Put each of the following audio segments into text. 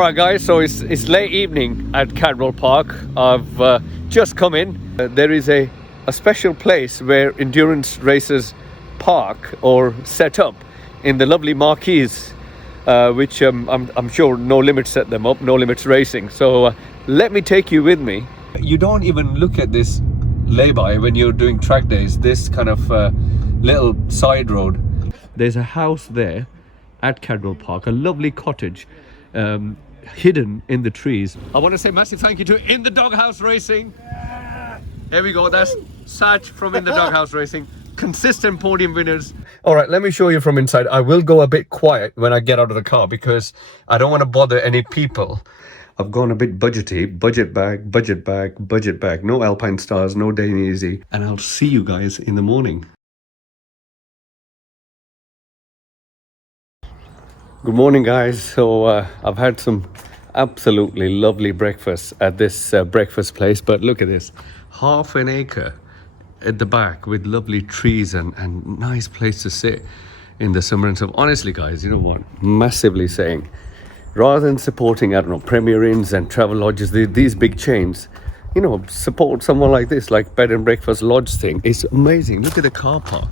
Alright guys, so it's late evening at Cadwell Park. I've just come in. There is a special place where endurance racers park or set up in the lovely marquees, which I'm sure No Limits set them up, No Limits Racing. So let me take you with me. You don't even look at this lay-by when you're doing track days, this kind of little side road. There's a house there at Cadwell Park, a lovely cottage hidden in the trees. I want to say massive thank you to In the Doghouse Racing. Here we go, that's Saj from In the Doghouse Racing. Consistent podium winners. All right, let me show you from inside. I will go a bit quiet when I get out of the car because I don't want to bother any people. I've gone a bit budgety, budget bag, no Alpine Stars, no Day Easy, and I'll see you guys in the morning. Good morning guys. So I've had some absolutely lovely breakfast at this breakfast place, but look at this, half an acre at the back with lovely trees and nice place to sit in the summer and stuff. Honestly guys, you know what, massively saying, rather than supporting, I don't know, Premier Inns and travel lodges, these big chains, you know, support someone like this, like bed and breakfast lodge thing. It's amazing. Look at the car park,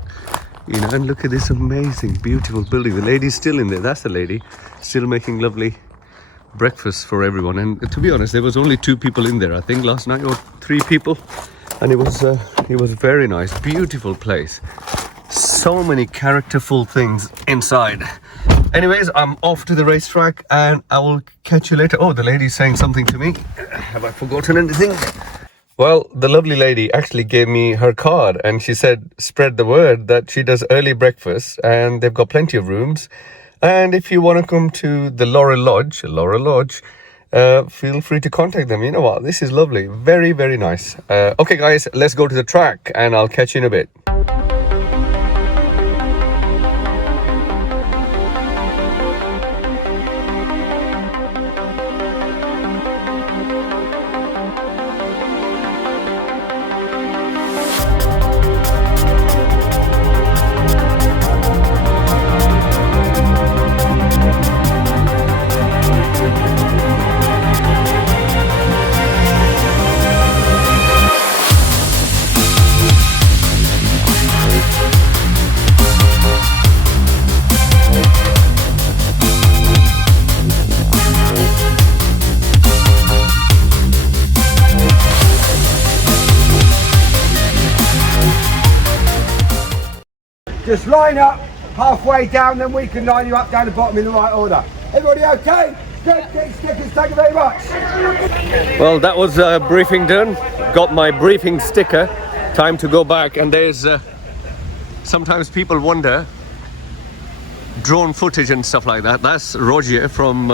you know, and look at this amazing, beautiful building. The lady's still in there. That's the lady, still making lovely breakfast for everyone. And to be honest, there was only 2 people in there, I think, last night, or 3 people, and it was very nice, beautiful place. So many characterful things inside. Anyways, I'm off to the racetrack and I will catch you later. Oh, the lady's saying something to me. Have I forgotten anything? Well, the lovely lady actually gave me her card and she said, spread the word that she does early breakfast and they've got plenty of rooms. And if you want to come to the Laurel Lodge, feel free to contact them. You know what? This is lovely. Very, very nice. Okay, guys, let's go to the track and I'll catch you in a bit. Just line up halfway down, then we can line you up down the bottom in the right order. Everybody okay? Good, stickers, thank you very much. Well, that was briefing done. Got my briefing sticker. Time to go back. And there's sometimes people wonder, drone footage and stuff like that. That's Roger from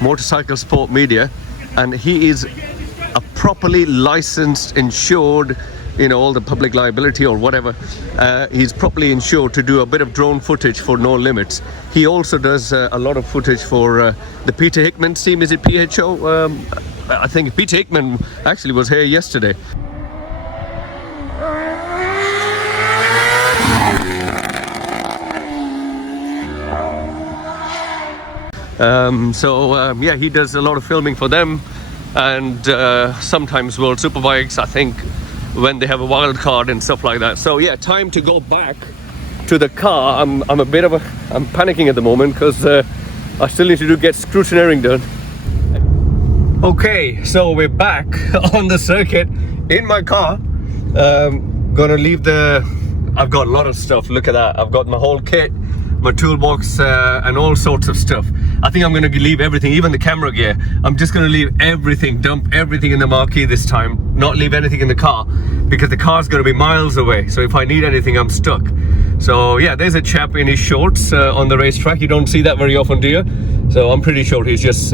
Motorcycle Sport Media, and he is a properly licensed, insured, you know, all the public liability or whatever. He's properly insured to do a bit of drone footage for No Limits. He also does a lot of footage for the Peter Hickman team. Is it PHO? I think Peter Hickman actually was here yesterday. Yeah, he does a lot of filming for them and sometimes World Superbikes, I think, when they have a wild card and stuff like that. So yeah, time to go back to the car. I'm panicking at the moment because I still need to get scrutineering done. Okay, so we're back on the circuit in my car. Gonna leave I've got a lot of stuff. Look at that. I've got my whole kit, my toolbox, and all sorts of stuff. I think I'm going to leave everything, even the camera gear. I'm just going to leave everything, dump everything in the marquee this time, not leave anything in the car, because the car's going to be miles away. So if I need anything, I'm stuck. So yeah, there's a chap in his shorts on the racetrack. You don't see that very often, do you? So I'm pretty sure he's just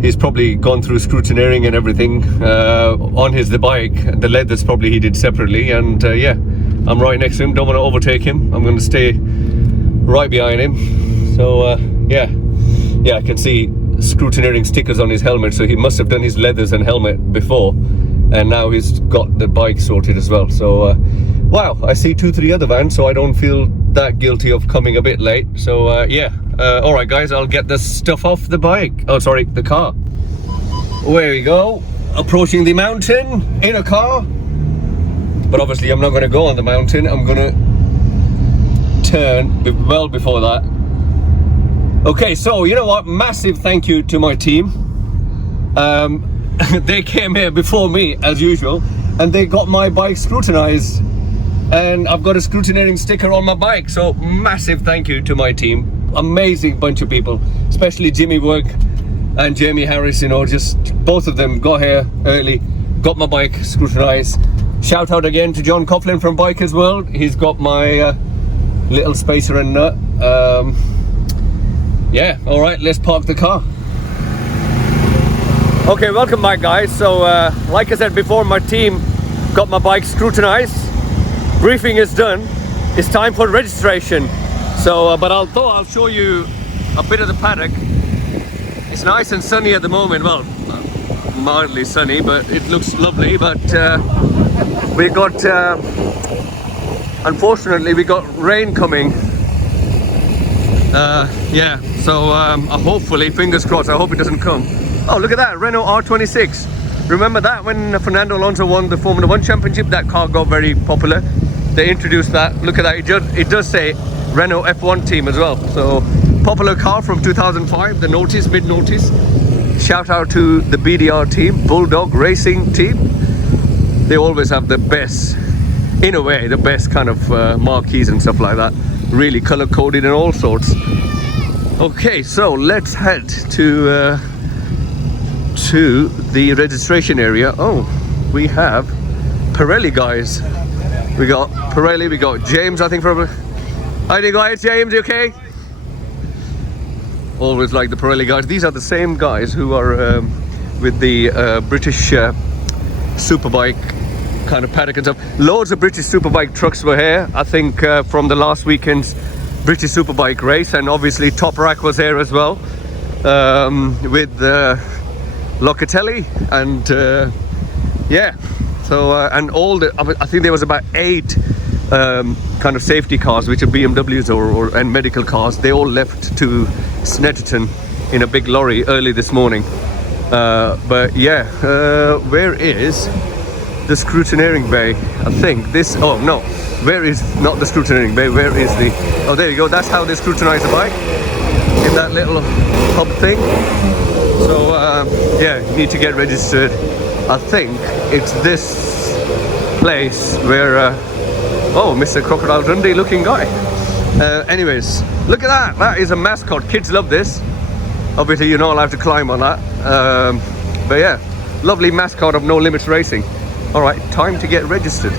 he's probably gone through scrutineering and everything on the bike. The leathers probably he did separately, and yeah, I'm right next to him. Don't want to overtake him. I'm going to stay right behind him. So yeah, I can see scrutineering stickers on his helmet, so he must have done his leathers and helmet before, and now he's got the bike sorted as well. So Wow, I see 2-3 other vans, so I don't feel that guilty of coming a bit late. So yeah, all right guys, I'll get this stuff off the bike. Oh, sorry, the car. There we go. Approaching the mountain in a car. But obviously I'm not going to go on the mountain. I'm going to turn well before that. Okay, so you know what? Massive thank you to my team. They came here before me as usual, and they got my bike scrutinized, and I've got a scrutineering sticker on my bike. So massive thank you to my team. Amazing bunch of people, especially Jimmy Work and Jamie Harris. You know, just both of them got here early, got my bike scrutinized. Shout out again to John Coughlin from Bikers World. He's got my little spacer and nut. Yeah, all right, let's park the car. Okay, welcome back guys. So like I said before, my team got my bike scrutinized. Briefing is done. It's time for registration. So but I'll show you a bit of the paddock. It's nice and sunny at the moment. Well, mildly sunny, but it looks lovely. But we got unfortunately we got rain coming. Yeah, so hopefully, fingers crossed, I hope it doesn't come. Oh, look at that, Renault R26. Remember that when Fernando Alonso won the Formula 1 Championship, that car got very popular. They introduced that. Look at that, it does say Renault F1 team as well. So, popular car from 2005, the notice, mid-notice. Shout out to the BDR team, Bulldog Racing team. They always have the best, in a way, the best kind of marquees and stuff like that. Really color-coded and all sorts. Okay, so let's head to the registration area. Oh, we have Pirelli guys. We got Pirelli, we got James, I think, from... How do you guys, James, you okay? Always like the Pirelli guys. These are the same guys who are with the British Superbike kind of paddock and stuff. Loads of British Superbike trucks were here, I think, from the last weekend's British Superbike race, and obviously Top Rack was here as well, with Locatelli and yeah. So and all the, I think there was about 8 kind of safety cars, which are BMWs and medical cars. They all left to Snetterton in a big lorry early this morning. But yeah, where is the scrutineering bay? I think this, oh no, where is, not the scrutineering bay, where is the, oh there you go, that's how they scrutinize the bike, in that little hub thing. So yeah, you need to get registered. I think it's this place where oh, Mr. Crocodile Dundee looking guy. Anyways, look at that, that is a mascot. Kids love this. Obviously you're not allowed to climb on that, but yeah, lovely mascot of No Limits Racing. All right, time to get registered.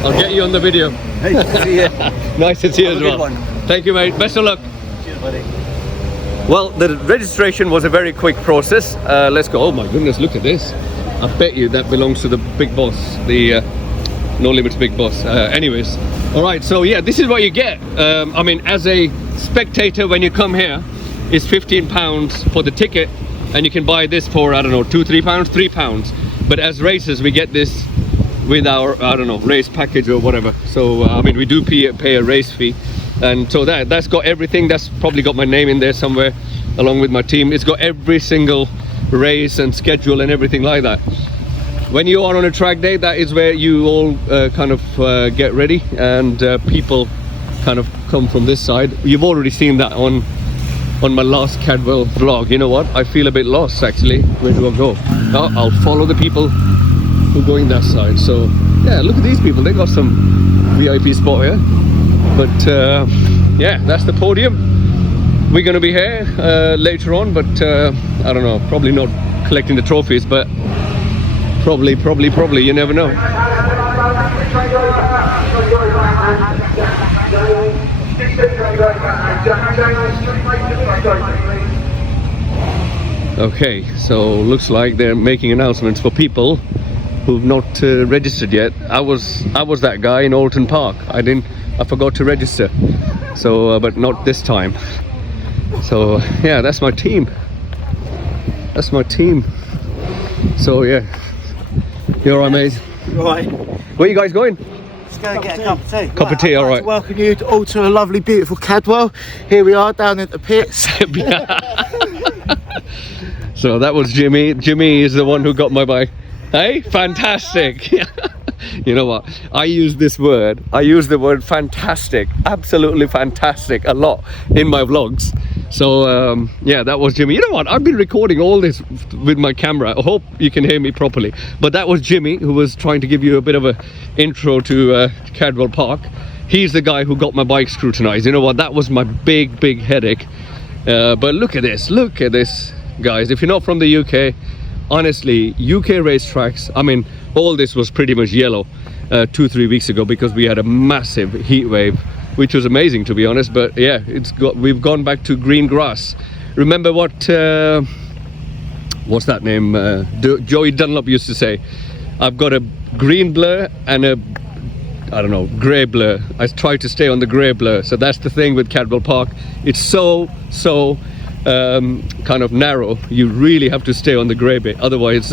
I'll get you on the video. Hey, see you. Nice to see you as well. One. Thank you, mate. Best of luck. Cheers, buddy. Well, the registration was a very quick process. Let's go. Oh my goodness, look at this. I bet you that belongs to the big boss, the No Limits big boss. Anyways, all right, so yeah, this is what you get. I mean, as a spectator, when you come here, it's £15 for the ticket, and you can buy this for, I don't know, £2-3, £3. But as racers, we get this with our, I don't know, race package or whatever. So I mean, we do pay a race fee, And so that's got everything. That's probably got my name in there somewhere along with my team. It's got every single race and schedule and everything like that. When you are on a track day, that is where you all kind of get ready, and people kind of come from this side. You've already seen that on my last Cadwell vlog. You know what? I feel a bit lost actually. Where do I go? Oh, I'll follow the people who go in that side. So yeah, look at these people. They got some VIP spot here. But yeah, that's the podium. We're going to be here later on, but I don't know, probably not collecting the trophies, but probably, you never know. Okay, so looks like they're making announcements for people who've not registered yet. I was that guy in Oulton Park. I forgot to register, so but not this time. So yeah, that's my team. So yeah, you're all right, mate. Right. Where you guys going? Let's go and get a cup of tea. Cup of tea, all right. Welcome you all to a lovely, beautiful Cadwell. Here we are down at the pits. So that was Jimmy. Jimmy is the one who got my bike. Hey, fantastic. You know what? I use the word fantastic, absolutely fantastic, a lot in my vlogs. So yeah, that was Jimmy. You know what? I've been recording all this with my camera. I hope you can hear me properly. But that was Jimmy, who was trying to give you a bit of a intro to Cadwell Park. He's the guy who got my bike scrutinized. You know what? That was my big headache. But look at this, guys. If you're not from the UK, honestly, UK racetracks, I mean, all this was pretty much yellow 2-3 weeks ago because we had a massive heat wave, which was amazing, to be honest. But yeah, we've gone back to green grass. Remember what what's that name, Joey Dunlop used to say, I've got a green blur and a, I don't know, grey blur. I try to stay on the grey blur. So that's the thing with Cadwell Park. It's so kind of narrow. You really have to stay on the grey bit, otherwise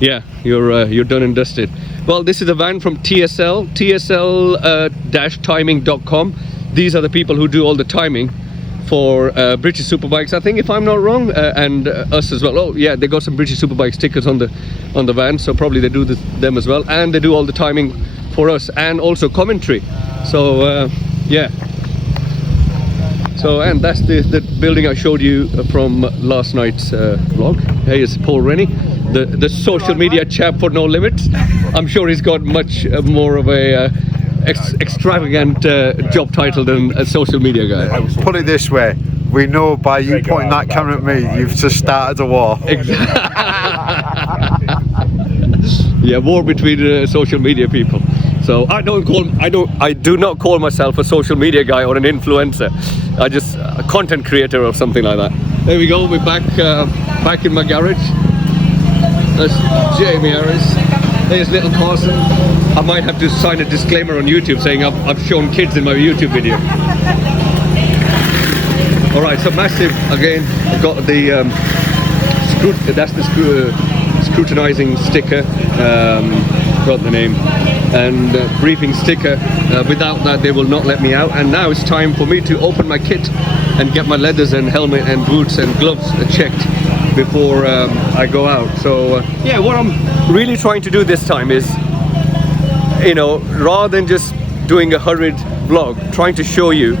yeah, you're done and dusted. Well, this is a van from TSL timing.com. These are the people who do all the timing for British Superbikes, I think, if I'm not wrong, and us as well. Oh yeah, they got some British Superbike stickers on the van, so probably they do them as well, and they do all the timing for us and also commentary. So yeah. So, and that's the building I showed you from last night's vlog. Here's Paul Rennie, the social media chap for No Limits. I'm sure he's got much more of a extravagant job title than a social media guy. Put it this way, we know by you pointing that camera at me, you've just started a war. Yeah, war between social media people. So I do not call myself a social media guy or an influencer. I just a content creator or something like that. There we go. We're back in my garage. That's Jamie Harris. There's little Carson. I might have to sign a disclaimer on YouTube saying I've shown kids in my YouTube video. All right, so massive again. I've got the that's the scrutinizing sticker. Got the name and briefing sticker. Without that they will not let me out, and now it's time for me to open my kit and get my leathers and helmet and boots and gloves checked before I go out. So yeah, what I'm really trying to do this time is, you know, rather than just doing a hurried vlog, trying to show you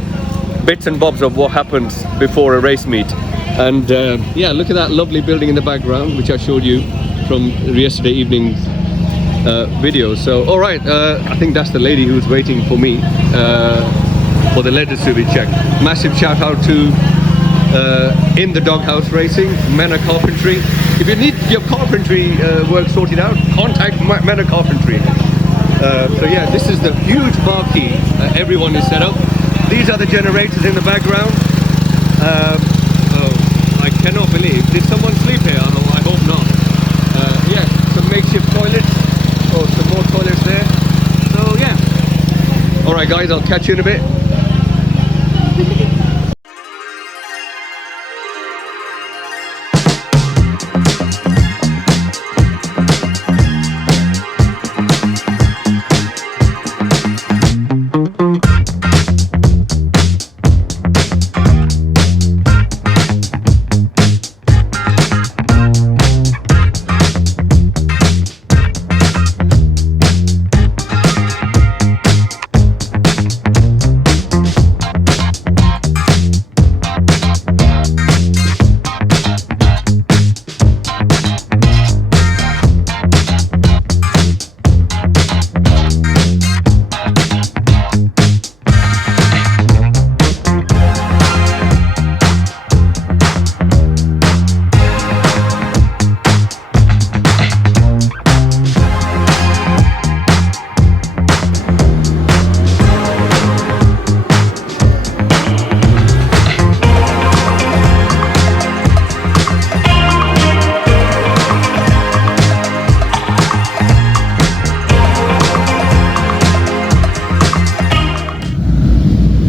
bits and bobs of what happens before a race meet. And yeah, look at that lovely building in the background, which I showed you from yesterday evening's video. So all right, I think that's the lady who's waiting for me for the letters to be checked. Massive shout out to In the Doghouse Racing, Manor Carpentry. If you need your carpentry work sorted out, contact Manor Carpentry. So yeah, this is the huge marquee. Everyone is set up. These are the generators in the background. Oh, I cannot believe, did someone sleep here? Oh, I hope not. Yeah, some makeshift toilets. Oh, some more toilets there. So yeah. Alright guys, I'll catch you in a bit.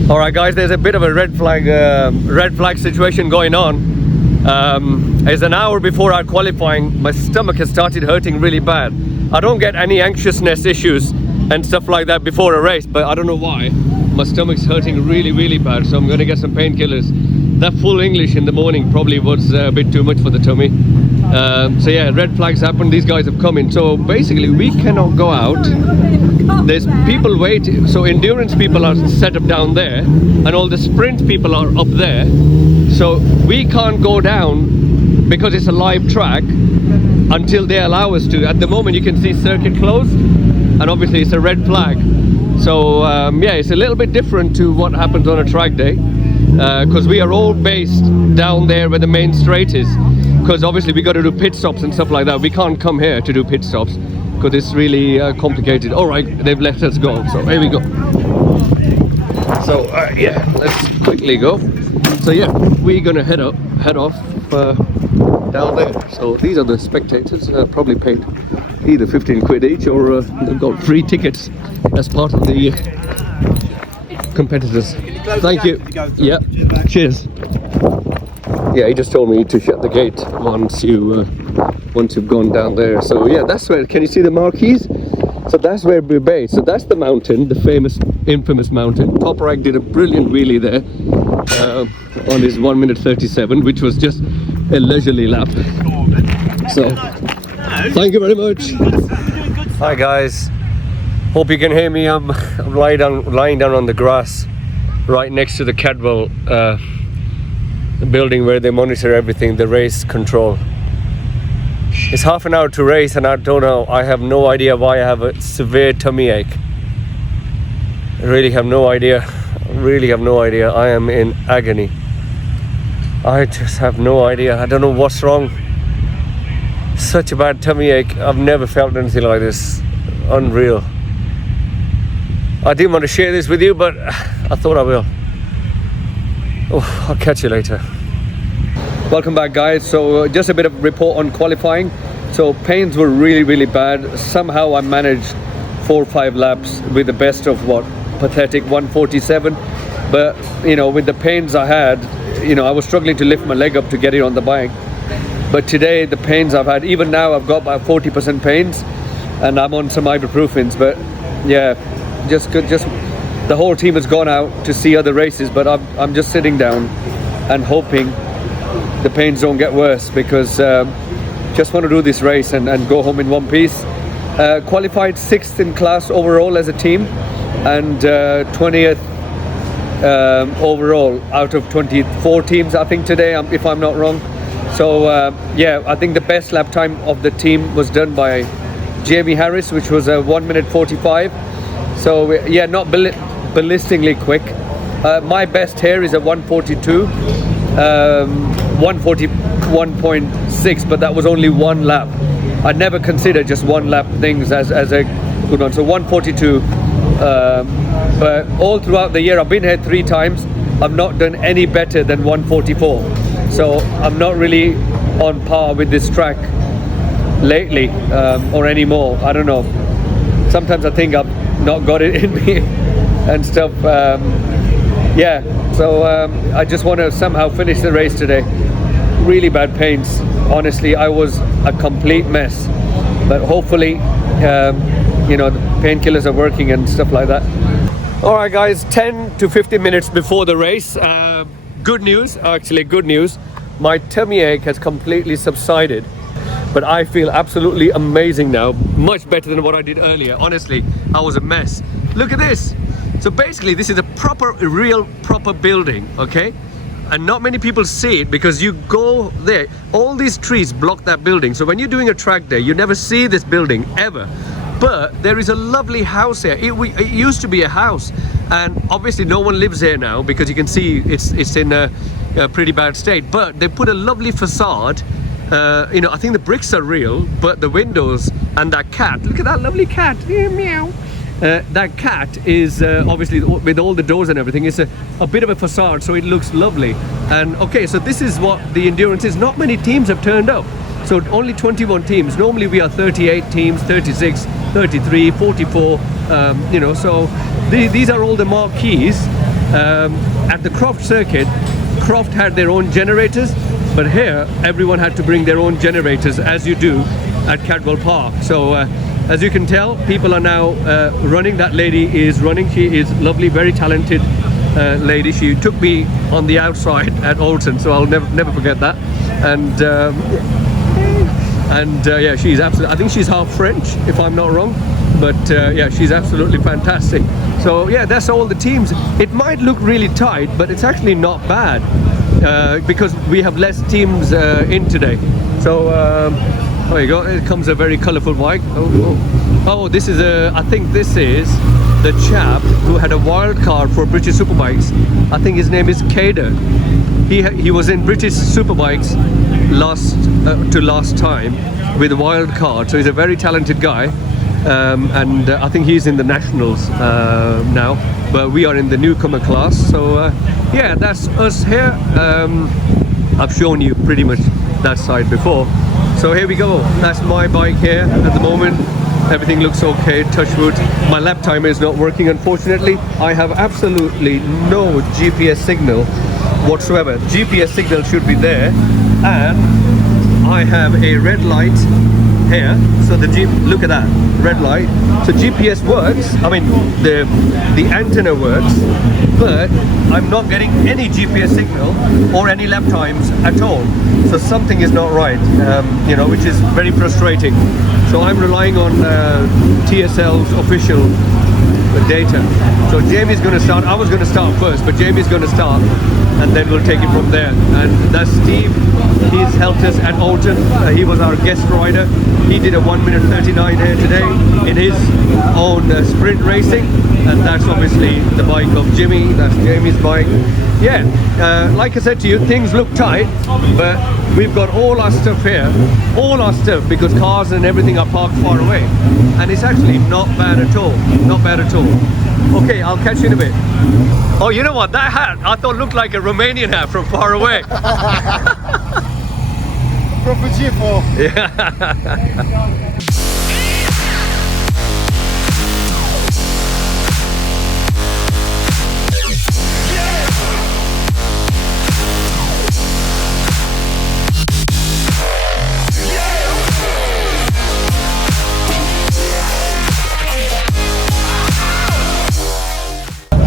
All right, guys, there's a bit of a red flag situation going on. It's an hour before our qualifying. My stomach has started hurting really bad. I don't get any anxiousness issues and stuff like that before a race, but I don't know why. My stomach's hurting really, really bad, so I'm going to get some painkillers. That full English in the morning probably was a bit too much for the tummy. So yeah, red flags happen. These guys have come in. So basically, we cannot go out. There's people waiting. So endurance people are set up down there, and all the sprint people are up there. So we can't go down because it's a live track until they allow us to. At the moment, you can see circuit closed, and obviously it's a red flag. So yeah, it's a little bit different to what happens on a track day, because we are all based down there where the main straight is, because obviously we got to do pit stops and stuff like that. We can't come here to do pit stops because it's really complicated. All right, they've let us go, so here we go. So yeah, let's quickly go. So yeah, we're gonna head off down there. So these are the spectators, probably paid either 15 quid each, or they've got free tickets as part of the competitors. Thank you. Yeah, cheers. Yeah, he just told me to shut the gate once you've gone down there. So yeah, that's where, can you see the marquees? So that's where we're based. So that's the mountain, the famous, infamous mountain. Parc did a brilliant wheelie there on his 1:37, which was just a leisurely lap. So thank you very much. Hi guys, hope you can hear me. I'm lying down on the grass right next to the Cadwell the building where they monitor everything, the race control. It's half an hour to race, and I don't know, I have no idea why I have a severe tummy ache. I really have no idea. I am in agony. I just have no idea. I don't know what's wrong. Such a bad tummy ache. I've never felt anything like this. Unreal. I didn't want to share this with you, but I thought I will. Oh, I'll catch you later. Welcome back, guys. So just a bit of report on qualifying. So pains were really bad. Somehow I managed 4 or 5 laps with the best of what, pathetic 1:47. But you know, with the pains I had, you know, I was struggling to lift my leg up to get it on the bike. But today, the pains I've had, even now I've got about 40% pains, and I'm on some ibuprofens. But yeah, just the whole team has gone out to see other races, but I'm just sitting down and hoping the pains don't get worse, because just want to do this race and go home in one piece. Qualified 6th in class overall as a team, and 20th overall out of 24 teams, I think, today, if I'm not wrong. So yeah, I think the best lap time of the team was done by Jamie Harris, which was a 1:45. So yeah, not ballistically quick. My best here is a 1:42, 1:41.6, but that was only one lap. I never consider just one lap things as a good one. So 1:42. But all throughout the year, I've been here 3 times. I've not done any better than 1:44. So I'm not really on par with this track lately, or anymore. I don't know. Sometimes I think I've not got it in me and stuff. Yeah, so I just want to somehow finish the race today. Really bad pains. Honestly, I was a complete mess. But hopefully, you know, the painkillers are working and stuff like that. All right, guys, 10 to 15 minutes before the race. Good news, actually good news. My tummy ache has completely subsided, but I feel absolutely amazing now. Much better than what I did earlier. Honestly, I was a mess. Look at this. So basically, this is a real proper building, okay? And not many people see it because you go there. All these trees block that building. So when you're doing a track day, you never see this building ever. But there is a lovely house here. It used to be a house, and obviously no one lives here now because you can see it's in a pretty bad state. But they put a lovely facade. You know, I think the bricks are real, but the windows and that cat. Look at that lovely cat. Meow. That cat is obviously, with all the doors and everything, it's a bit of a facade, so it looks lovely. And okay, so this is what the endurance is. Not many teams have turned up. So only 21 teams. Normally we are 38 teams, 36, 33, 44, you know, so these are all the marquees. At the Croft circuit, Croft had their own generators, but here everyone had to bring their own generators, as you do at Cadwell Park. So as you can tell, people are now running. That lady is running. She is lovely, very talented lady. She took me on the outside at Oulton, so I'll never forget that. And yeah, she's absolutely, I think she's half French, if I'm not wrong, but yeah, she's absolutely fantastic. So yeah, that's all the teams. It might look really tight, but it's actually not bad because we have less teams in today. So there you go. It comes a very colourful bike. Oh, this is I think this is the chap who had a wild card for British Superbikes. I think his name is Chequered. He was in British Superbikes last time with a wild card, so he's a very talented guy, and I think he's in the nationals now, but we are in the newcomer class. So yeah, that's us here. I've shown you pretty much that side before, so here we go. That's my bike here at the moment. Everything looks okay, touch wood. My lap timer is not working, unfortunately. I have absolutely no GPS signal whatsoever. GPS signal should be there, and I have a red light here. So the look at that red light. So GPS works. I mean, the antenna works, but I'm not getting any GPS signal or any lap times at all. So something is not right, you know, which is very frustrating. So I'm relying on TSL's official data. So Jamie's going to start. I was going to start first, but Jamie's going to start, and then we'll take it from there. And that's Steve. He's helped us at Oulton. He was our guest rider. He did a 1:39 here today in his own sprint racing, and that's obviously the bike of Jimmy. That's Jamie's bike. Yeah, like I said to you, things look tight, but we've got all our stuff here, all our stuff, because cars and everything are parked far away, and it's actually not bad at all. Not bad at all. Okay, I'll catch you in a bit. Oh, you know what? That hat I thought looked like a Romanian hat from far away. Proper cheerful. Yeah.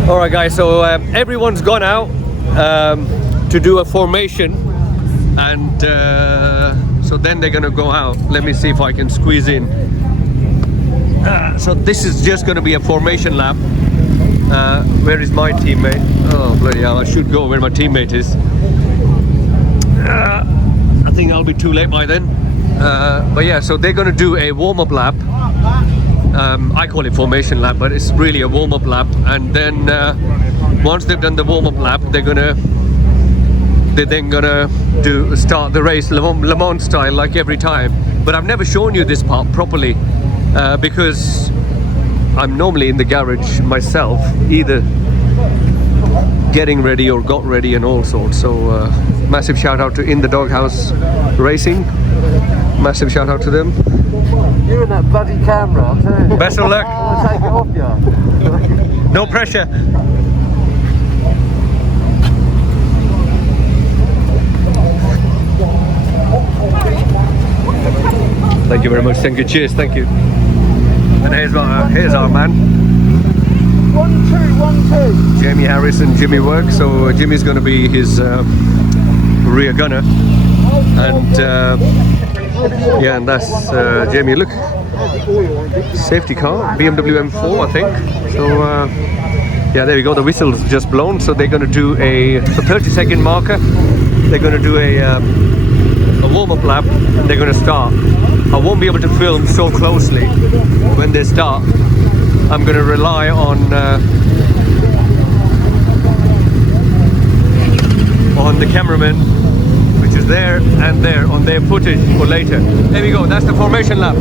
Alright guys, so everyone's gone out to do a formation, and so then they're gonna go out. Let me see if I can squeeze in. So this is just gonna be a formation lap. Where is my teammate? Oh bloody hell, I should go where my teammate is. I think I'll be too late by then. But yeah, so they're gonna do a warm-up lap. I call it formation lap, but it's really a warm-up lap, and then once they've done the warm-up lap, they're then gonna start the race Le Mans style, like every time. But I've never shown you this part properly because I'm normally in the garage myself, either getting ready or got ready and all sorts. So massive shout out to In the Doghouse Racing, massive shout out to them. You're in that bloody camera, I'm telling you. Best of luck. I'll take it off you. No pressure. Thank you very much. Thank you. Cheers. Thank you. And here's our man. 1, 2, 1, 2. Jamie Harris and Jimmy Work. So Jimmy's going to be his rear gunner, and yeah, and that's Jamie. Look, safety car, BMW M4, I think. So yeah, there we go. The whistle's just blown. So they're going to do a 30-second marker. They're going to do a warm-up lap. They're going to start. I won't be able to film so closely when they start. I'm going to rely on the cameraman, which is there and there, on their footage for later. There we go. That's the formation lap.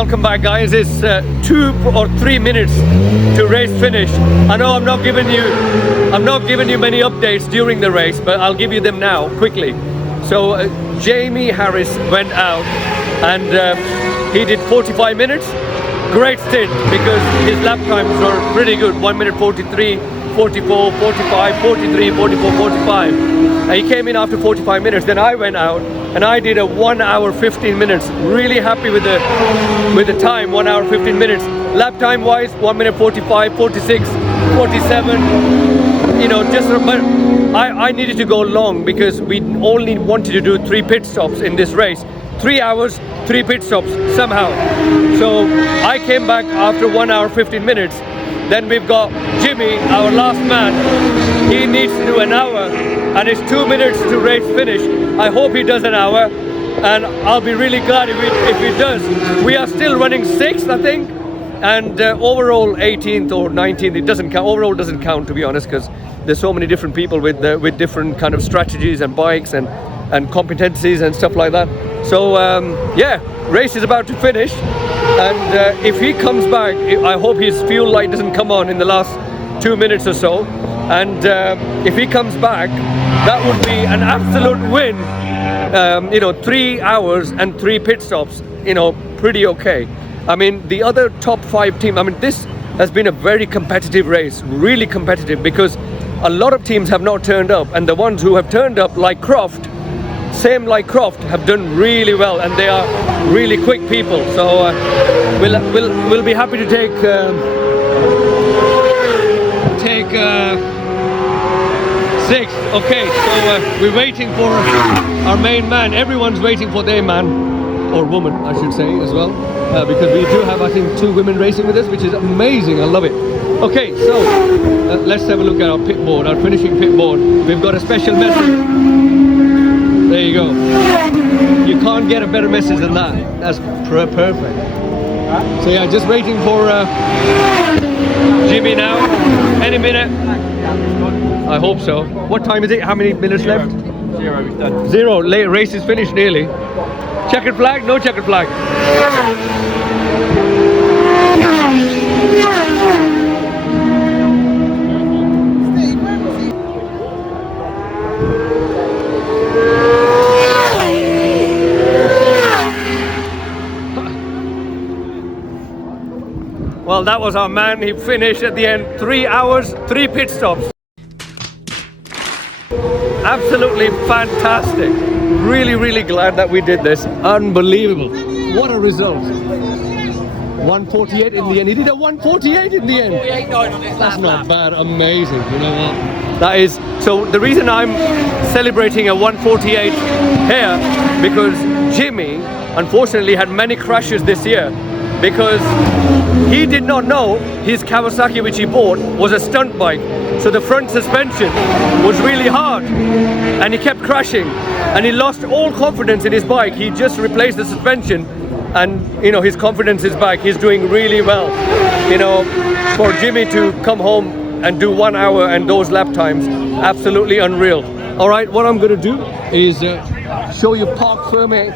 welcome back, guys. It's 2 or 3 minutes to race finish. I know I'm not giving you many updates during the race, but I'll give you them now quickly. So Jamie Harris went out and he did 45 minutes. Great stint because his lap times were pretty good. 1 minute 43, 44, 45, 43, 44, 45. And he came in after 45 minutes. Then I went out and I did a 1 hour 15 minutes. Really happy with the time, 1 hour 15 minutes. Lap time wise, 1 minute 45, 46, 47. You know, but I needed to go long because we only wanted to do 3 pit stops in this race. 3 hours, 3 pit stops somehow. So I came back after 1 hour 15 minutes. Then we've got Jimmy, our last man. He needs to do an hour and it's 2 minutes to race finish. I hope he does an hour and I'll be really glad if he does. We are still running 6th, I think, and overall 18th or 19th. It doesn't count. Overall doesn't count, to be honest, because there's so many different people with different kind of strategies and bikes and competencies and stuff like that. So yeah, race is about to finish, and if he comes back, I hope his fuel light doesn't come on in the last 2 minutes or so, and if he comes back, that would be an absolute win. You know, 3 hours and 3 pit stops, you know, pretty okay. I mean, the other top 5 team, I mean, this has been a very competitive race, really competitive, because a lot of teams have not turned up, and the ones who have turned up, like Croft, have done really well, and they are really quick people. So we'll be happy to take 6. Okay, so we're waiting for our main man. Everyone's waiting for their man, or woman, I should say, as well, because we do have, I think, 2 women racing with us, which is amazing. I love it. Okay, so let's have a look at our pit board, our finishing pit board. We've got a special message. There you go. You can't get a better message than that. That's perfect. So yeah, just waiting for Jimmy now. Any minute. I hope so. What time is it? How many minutes left? 0, we've done. 0. Race is finished nearly. Checkered flag? No checkered flag. Well, that was our man. He finished at the end. 3 hours, 3 pit stops. Absolutely fantastic. Really, really glad that we did this. Unbelievable. What a result. 148 in the end. He did a 148 in the end. 48.9 on his That's last not lap. bad. Amazing. You know what? That is. So the reason I'm celebrating a 148 here, because Jimmy unfortunately had many crashes this year, because he did not know his Kawasaki, which he bought, was a stunt bike. So the front suspension was really hard and he kept crashing and he lost all confidence in his bike. He just replaced the suspension and, you know, his confidence is back. He's doing really well. You know, for Jimmy to come home and do 1 hour and those lap times, absolutely unreal. All right, what I'm going to do is show you Parc Ferme,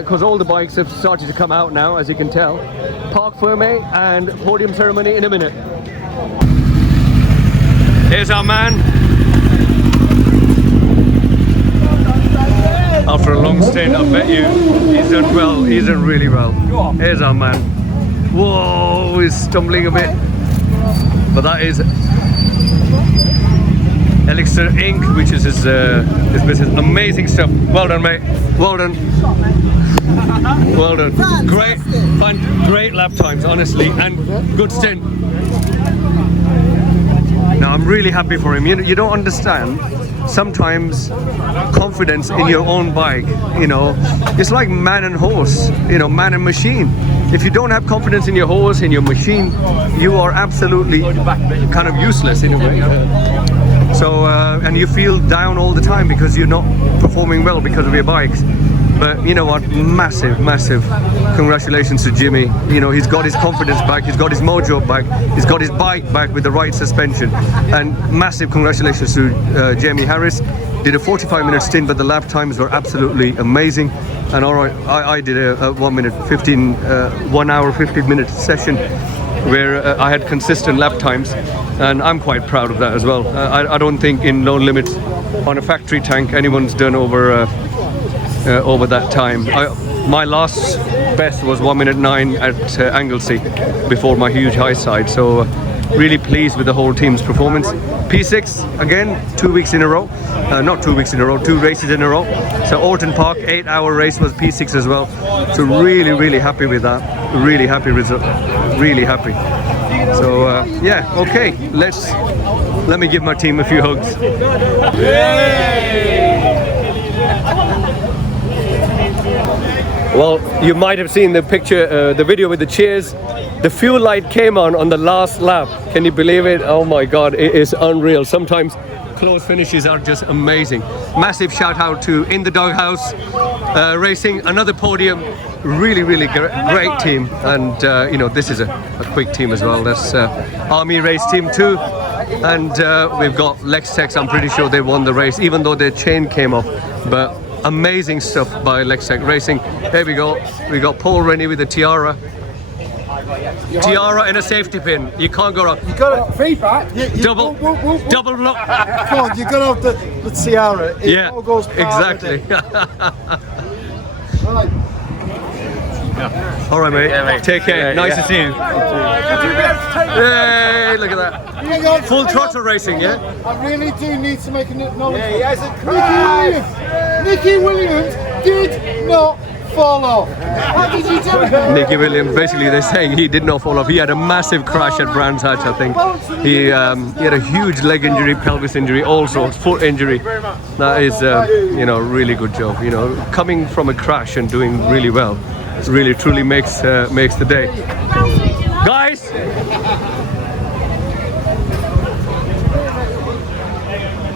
because all the bikes have started to come out now, as you can tell. Parc Ferme and podium ceremony in a minute. Here's our man. After a long stint, I bet you he's done well. He's done really well. Here's our man. Whoa, he's stumbling a bit. But that is Elixir Inc., which is his business. Amazing stuff. Well done, mate. Well done. Well done. Great, fun, great lap times, honestly, and good stint. Now I'm really happy for him. You don't understand. Sometimes confidence in your own bike, you know, it's like man and horse, you know, man and machine. If you don't have confidence in your horse, in your machine, you are absolutely kind of useless in a way. So, and you feel down all the time because you're not performing well because of your bikes. But you know what, massive congratulations to Jimmy. You know, he's got his confidence back, he's got his mojo back, he's got his bike back with the right suspension. And massive congratulations to Jamie Harris. Did a 45-minute stint, but the lap times were absolutely amazing. And all right, I did a 1 hour 15-minute session where I had consistent lap times, and I'm quite proud of that as well. I don't think in no limits on a factory tank anyone's done over that time. My last best was 1:09 at Anglesey before my huge high side, so really pleased with the whole team's performance. P6 again, 2 weeks in a row, not 2 weeks in a row, 2 races in a row. So Oulton Park 8-hour race was P6 as well, so really happy with that, really happy result, really happy. So yeah, okay, let me give my team a few hugs. Well, you might have seen the picture, the video with the cheers. The fuel light came on the last lap. Can you believe it? Oh my God, it is unreal. Sometimes close finishes are just amazing. Massive shout out to In the Doghouse Racing, another podium. Really great team. And you know, this is a quick team as well. That's Army Race Team 2. And we've got Lextex. I'm pretty sure they won the race, even though their chain came off. But amazing stuff by Lextex Racing. There we go. We got Paul Rennie with the tiara. Tiara and a safety pin. You can't go wrong. You got feedback. Double look. Come on, you got to have the tiara. It Yeah, all goes part of exactly. Right. All right, mate. Take care. Nice to see you. Hey, look at that. Hang on, Full hang throttle on. racing, yeah? I really do need to make an acknowledgement. He has a crash. Nicky Williams did not fall off. How did you do it? Nicky Williams, basically they're saying he did not fall off. He had a massive crash at Brands Hatch, I think. He had a huge leg injury, pelvis injury, all sorts, foot injury. That is, you know, really good job. You know, coming from a crash and doing really well, really truly makes the day. Guys!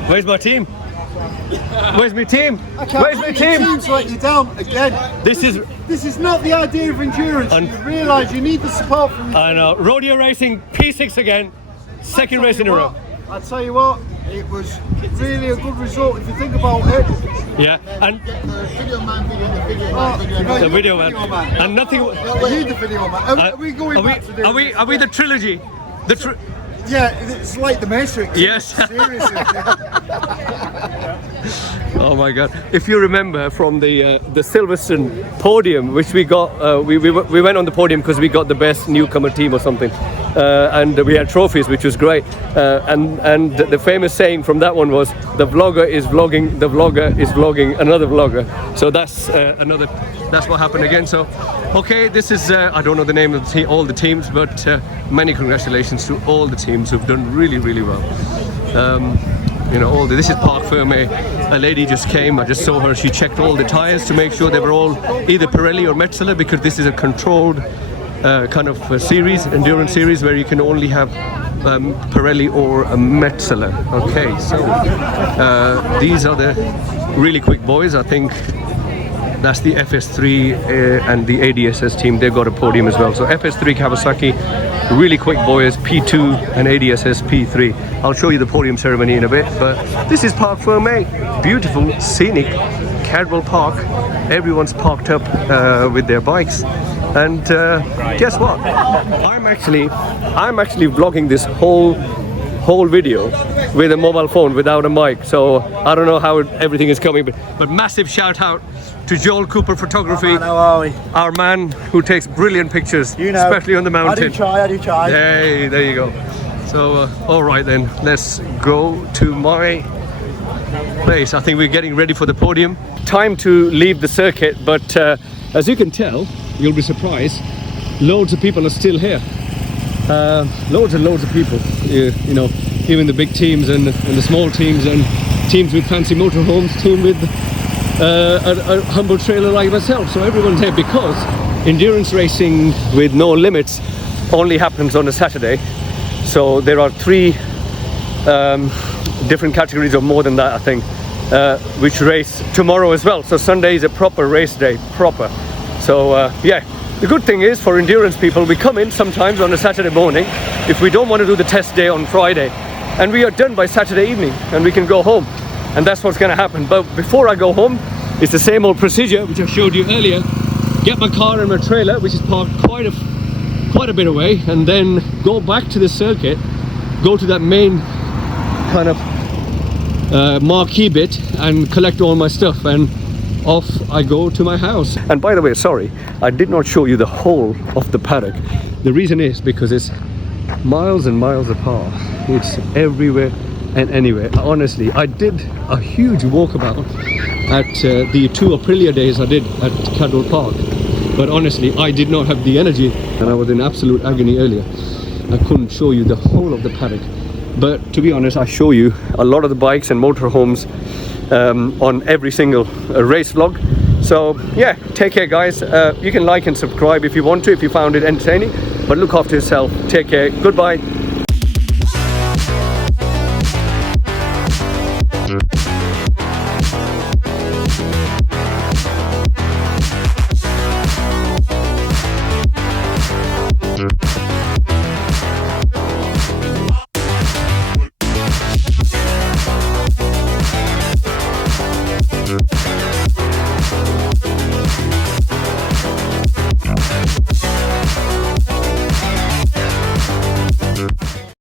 Where's my team? Where's my team? Where's my team? Teams let you down again. This is not the idea of endurance. You realise you need the support from the I know. Rodeo racing, P6 again. Second race in a row. I tell you what, it was really a good result if you think about it. Yeah, and the video man. And nothing. You the video man. Are we going back to do Are we the trilogy? Yeah, it's like the Matrix. Yes. Seriously. Oh my God! If you remember from the Silverstone podium, which we got, we went on the podium because we got the best newcomer team or something, and we had trophies, which was great. And the famous saying from that one was, "The vlogger is vlogging, the vlogger is vlogging another vlogger." So that's that's what happened again. So, okay, this is I don't know the name of all the teams, but many congratulations to all the teams who've done really well. You know, this is Parc Ferme. A lady just came, I just saw her, she checked all the tyres to make sure they were all either Pirelli or Metzeler, because this is a controlled kind of series, endurance series, where you can only have Pirelli or a Metzeler. Okay, so these are the really quick boys. I think that's the FS3 and the ADSS team. They got a podium as well. So FS3 Kawasaki, really quick boys, P2 and ADSS P3. I'll show you the podium ceremony in a bit, but this is Parc Ferme. Beautiful, scenic Cadwell Park. Everyone's parked up with their bikes. And guess what? I'm actually vlogging this whole video with a mobile phone without a mic, so I don't know how everything is coming, but massive shout out to Joel Cooper Photography, How are we? our man who takes brilliant pictures, You know, especially on the mountain. I do try. Hey, there you go. So all right then, let's go to my place. I think we're getting ready for the podium. Time to leave the circuit, but as you can tell, you'll be surprised, loads of people are still here. Loads and loads of people, you know, even the big teams and the small teams and teams with fancy motorhomes, team with a humble trailer like myself. So everyone's here because endurance racing with no limits only happens on a Saturday. So there are 3 different categories, or more than that I think, which race tomorrow as well. So Sunday is a proper race day, proper. So yeah. The good thing is, for endurance people, we come in sometimes on a Saturday morning if we don't want to do the test day on Friday, and we are done by Saturday evening and we can go home, and that's what's going to happen. But before I go home, It's the same old procedure which I showed you earlier. Get my car and my trailer, which is parked quite a bit away, and then go back to the circuit, go to that main kind of marquee bit and collect all my stuff, and off I go to my house. And by the way, sorry, I did not show you the whole of the paddock. The reason is because it's miles and miles apart. It's everywhere and anywhere. Honestly, I did a huge walkabout at the 2 Aprilia days I did at Cadwell Park, but honestly I did not have the energy, and I was in absolute agony earlier. I couldn't show you the whole of the paddock, but to be honest, I show you a lot of the bikes and motorhomes on every single race vlog. So yeah, take care guys. You can like and subscribe if you want to, if you found it entertaining, but look after yourself. Take care. Goodbye.